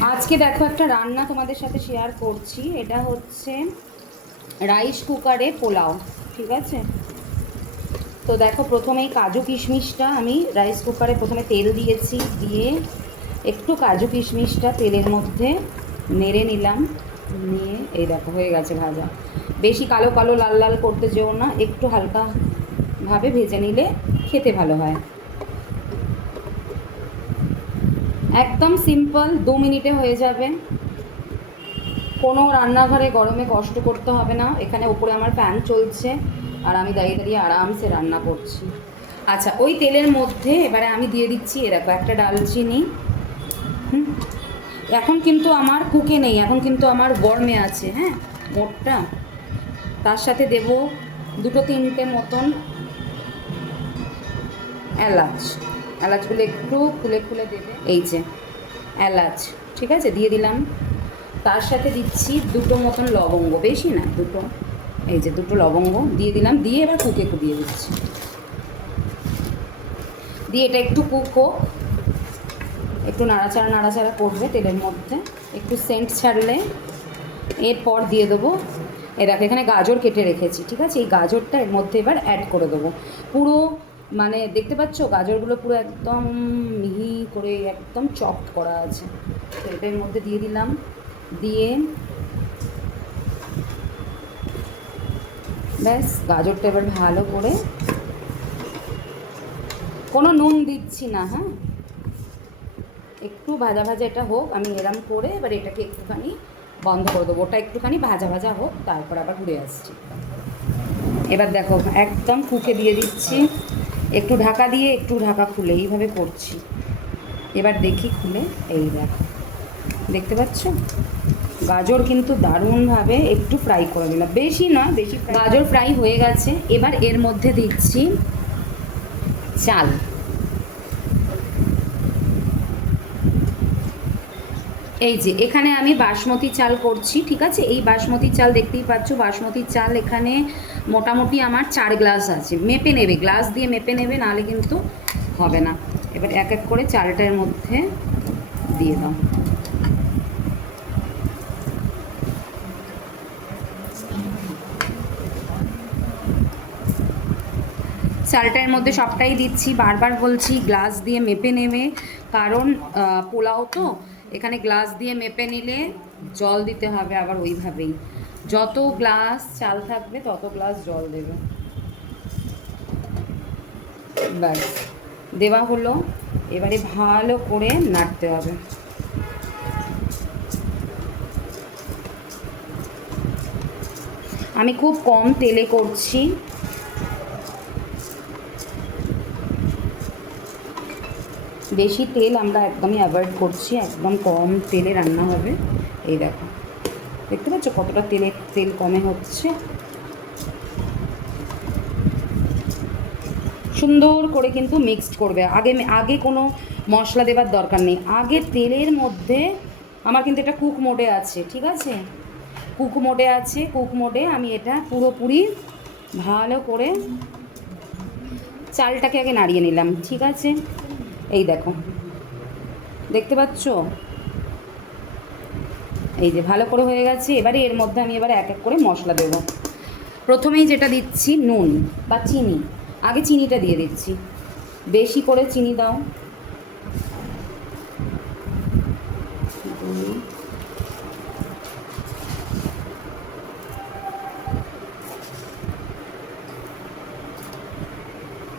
আজকে দেখো একটা রান্না তোমাদের সাথে শেয়ার করছি। এটা হচ্ছে রাইস কুকারে পোলাও, ঠিক আছে? তো দেখো প্রথমেই কাজু কিশমিশটা আমি রাইস কুকারে প্রথমে তেল দিয়েছি, দিয়ে একটু কাজু কিশমিশটা তেলের মধ্যে নেড়ে নিলাম। নিয়ে এই দেখো হয়ে গেছে ভাজা। বেশি কালো কালো লাল লাল করতে যেও না, একটু হালকা ভাবে ভেজে নিলে খেতে ভালো হয়। একদম সিম্পল দু মিনিটে হয়ে যাবে। কোনো রান্নাঘরে গরমে কষ্ট করতে হবে না। এখানে উপরে আমার ফ্যান চলছে, আর আমি দাঁড়িয়ে দাঁড়িয়ে আরামসে রান্না করছি। আচ্ছা ওই তেলের মধ্যে এবারে আমি দিয়ে দিচ্ছি এরকম একটা ডালচিনি। হুম? এখন কিন্তু আমার কুকে নেই, এখন কিন্তু আমার গরমে আছে হ্যাঁ? মোটটা। তার সাথে দেব দুটো তিনটে মতন এলাচ। এলাচগুলো একটু খুলে খুলে দেবে। এই যে, এলাচ, ঠিক আছে? দিয়ে দিলাম। তার সাথে দিচ্ছি দুটো মতন লবঙ্গ, বেশি না, দুটো। এই যে, দুটো লবঙ্গ দিয়ে দিলাম। দিয়ে এবার কুকে দিয়ে দিচ্ছি। দিয়ে এটা একটু কুক হোক। একটু নাড়াচাড়া নাড়াচাড়া করবে তেলের মধ্যে। একটু সেন্ট ছাড়লে এরপর দিয়ে দেবো। এ এখানে গাজর কেটে রেখেছি, ঠিক আছে? এই গাজরটা এর মধ্যে এবার অ্যাড করে দেবো। পুরো মানে দেখতে পাচ্ছ, গাজরগুলো পুরো একদম মিহি করে একদম চপড করা আছে। তো এটা এর মধ্যে দিয়ে দিলাম। দিয়ে ব্যাস, গাজরটা এবার ভালো করে কোনো নুন দিচ্ছি না হ্যাঁ? একটু ভাজা ভাজা এটা হোক, আমি এরম করে এবার এটাকে একটুখানি বন্ধ করে দেবো। ওটা একটুখানি ভাজা ভাজা হোক, তারপর আবার ঘুরে আসছি। এবার দেখো, একদম কুকে দিয়ে দিচ্ছি। একটু ঢাকা দিয়ে একটু ঢাকা খুলে, এইভাবে করছি। এবার দেখি খুলে, এই দেখো। দেখতে পাচ্ছ? গাজর কিন্তু দারুণভাবে একটু ফ্রাই করে দিলাম। বেশি না, বেশি গাজর ফ্রাই হয়ে গেছে। এবার এর মধ্যে দিচ্ছি চাল। এই যে, এখানে আমি বাসমতি চাল করছি, ঠিক আছে? এই বাসমতি চাল দেখতেই পাচ্ছ, বাসমতি চাল এখানে মোটামুটি আমার চার গ্লাস আছে। মেপে নেবে, গ্লাস দিয়ে মেপে নেবে, নাহলে কিন্তু হবে না। এবার এক এক করে চালটার মধ্যে দিয়ে দাও। চালটার মধ্যে সবটাই দিচ্ছি, বারবার বলছি, গ্লাস দিয়ে মেপে নেবে। কারণ পোলাও তো, এখানে গ্লাস দিয়ে মেপে নিলে জল দিতে হবে আবার ওইভাবেই। যত গ্লাস চাল থাকবে, তত গ্লাস জল দেবে। ব্যাস, দেওয়া হলো। এবারে ভালো করে নাড়তে হবে। আমি খুব কম তেলে করছি। বেশি তেল আমরা একদমই অ্যাভয়েড করছি, একদম কম তেলে রান্না হবে। এই দেখো। দেখতে পাচ্ছ কতটা তেলে, তেল কমে হচ্ছে? সুন্দর করে কিন্তু মিক্সড করবে। আগে আগে কোনো মশলা দেবার দরকার নেই। আগে তেলের মধ্যে, আমার কিন্তু এটা কুক মোডে আছে, ঠিক আছে? কুক মোডে আছে কুক মোডে আমি এটা পুরোপুরি ভালো করে চালটাকে আগে নাড়িয়ে নিলাম, ঠিক আছে? এই দেখো। দেখতে পাচ্ছ? এই যে ভালো করে হয়ে গেছে, এবারে এর মধ্যে আমি এবারে এক এক করে মশলা দেবো। প্রথমেই যেটা দিচ্ছি নুন বা চিনি। আগে চিনিটা দিয়ে দিচ্ছি। বেশি করে চিনি দাও।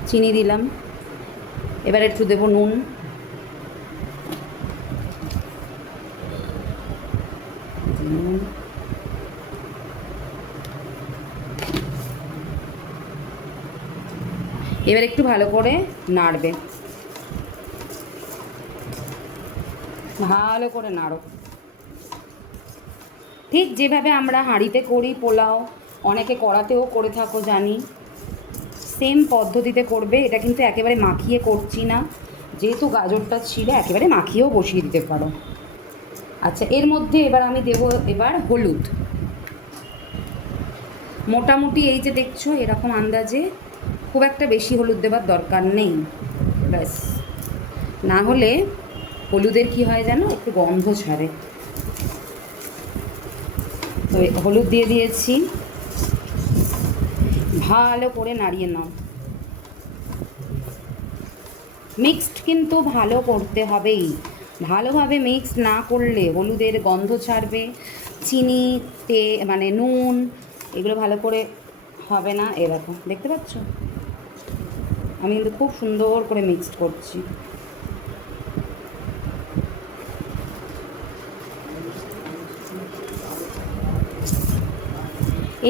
চিনি দিলাম। এবার একটু দেবো নুন। এবার একটু ভালো করে নাড়বে। ভালো করে নাড়ো। ঠিক যেভাবে আমরা হাঁড়িতে করি, পোলাও, অনেকে কড়াতেও করে থাকো, জানি। সেম পদ্ধতিতে করবে, এটা কিন্তু একেবারে মাখিয়ে করছি না। যেহেতু গাজরটা ছিল, একেবারে মাখিয়েও বসিয়ে দিতে পারো। আচ্ছা এর মধ্যে এবার আমি দেব এবার হলুদ। মোটামুটি এই যে দেখছ, এরকম আন্দাজে খুব একটা বেশি হলুদ দেবার দরকার নেই। ব্যাস। না হলে হলুদের কি হয় যেন একটু গন্ধ ছাড়ে। তো হলুদ দিয়ে দিয়েছি। ভালো করে নাড়িয়ে নাও। মিক্সড কিন্তু ভালো করতে হবেই। ভালোভাবে মিক্স না করলে হলুদের গন্ধ ছাড়বে, চিনি, তে মানে নুন, এগুলো ভালো করে হবে না। এরকম দেখতে পাচ্ছ? আমি কিন্তু খুব সুন্দর করে মিক্সড করছি।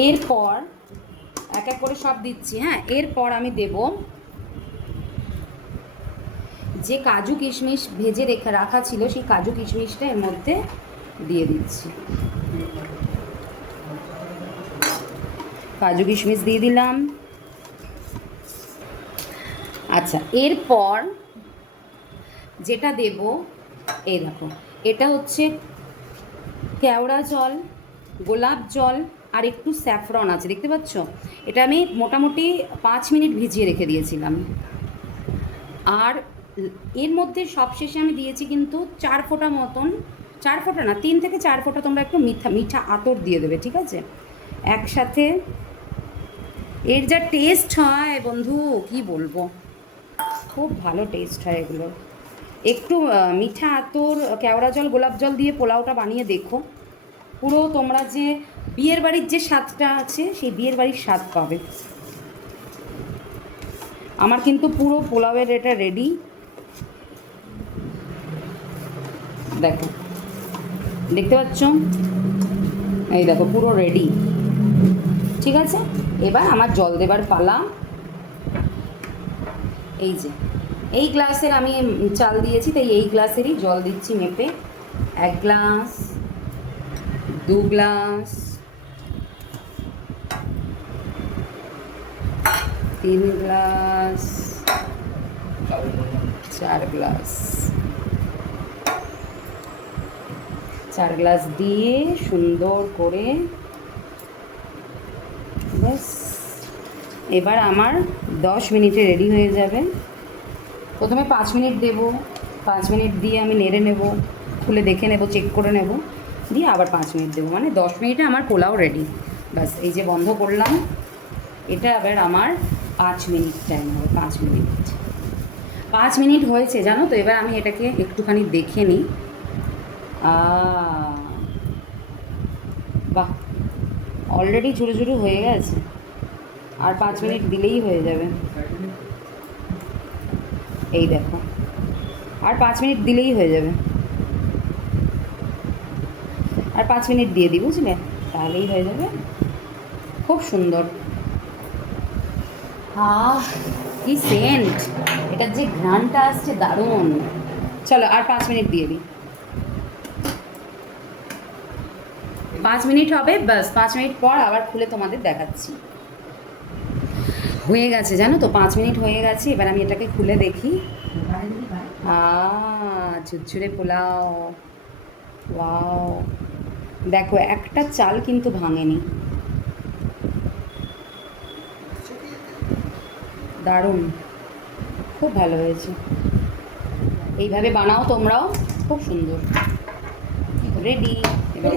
এরপর এক এক করে সব দিচ্ছি হ্যাঁ? এরপর আমি দেব যে কাজু কিশমিশ ভেজে রেখে রাখা ছিল, সেই কাজু কিশমিশটা এর মধ্যে দিয়ে দিচ্ছি। কাজু কিশমিশ দিয়ে দিলাম। আচ্ছা এরপর যেটা দেব, এই দেখো, এটা হচ্ছে কেওড়া জল। গোলাপ জল আর একটু স্যাফরন আছে, দেখতে পাচ্ছ? এটা আমি মোটামুটি পাঁচ মিনিট ভিজিয়ে রেখে দিয়েছিলাম। আর এর মধ্যে সবশেষে আমি দিয়েছি কিন্তু চার ফোঁটা মতন, চার ফোঁটা না, তিন থেকে চার ফোঁটা তোমরা একটু মিঠা মিঠা আতর দিয়ে দেবে, ঠিক আছে? একসাথে এর যা টেস্ট হয় বন্ধু, কি বলব? খুব ভালো টেস্ট হয় এগুলো। একটু মিঠা আতর, কেওড়া জল, গোলাপ জল দিয়ে পোলাওটা বানিয়ে দেখো। পুরো তোমরা যে বিয়ের বাড়ির যে স্বাদটা আছে, সেই বিয়ের বাড়ির স্বাদ পাবে। আমার কিন্তু পুরো পোলাওয়ের এটা রেডি দেখো, দেখতে পাচ্ছ? এই দেখো, পুরো রেডি ঠিক আছে? এবার আমার জল দেবার পালা। এই যে, এই গ্লাসের আমি চাল দিয়েছি, তাই এই গ্লাসেরই জল দিচ্ছি মেপে। এক গ্লাস। দু গ্লাস। তিন গ্লাস। চার গ্লাস। চার গ্লাস দিয়ে সুন্দর করে ব্যাস। এবার আমার দশ মিনিটে রেডি হয়ে যাবে। প্রথমে পাঁচ মিনিট দেব। পাঁচ মিনিট দিয়ে আমি নেড়ে নেব। খুলে দেখে নেব, চেক করে নেব। দিয়ে আবার পাঁচ মিনিট দেবো। মানে দশ মিনিটে আমার পোলাও রেডি ব্যাস, এই যে বন্ধ করলাম, এটা আবার আমার পাঁচ মিনিট টাইম হবে, পাঁচ মিনিট। পাঁচ মিনিট হয়েছে, জানো তো? এবার আমি এটাকে একটুখানি দেখে নিই। বাহ অলরেডি ঝুড়ো ঝুড়ো হয়ে গেছে। আর পাঁচ মিনিট দিলেই হয়ে যাবে। এই দেখো, আর পাঁচ মিনিট দিলেই হয়ে যাবে। আর পাঁচ মিনিট দিয়ে দিই, বুঝলে? তাহলেই হয়ে যাবে। খুব সুন্দর। আহ, কি সেন্ট এটার যে ঘ্রাণটা আসছে দারুণ। চলো, আর পাঁচ মিনিট দিয়ে দিই। পাঁচ মিনিট হবে, ব্যাস, পাঁচ মিনিট পর আবার খুলে তোমাদের দেখাচ্ছি। হয়ে গেছে, জানো তো? পাঁচ মিনিট হয়ে গেছে, এবার আমি এটাকে খুলে দেখি। আ ঝুরঝুরে পোলাও। ওয়াও। দেখো, একটা চাল কিন্তু ভাঙেনি। দারুণ। খুব ভালো হয়েছে। এইভাবে বানাও তোমরাও, খুব সুন্দর। রেডি এবার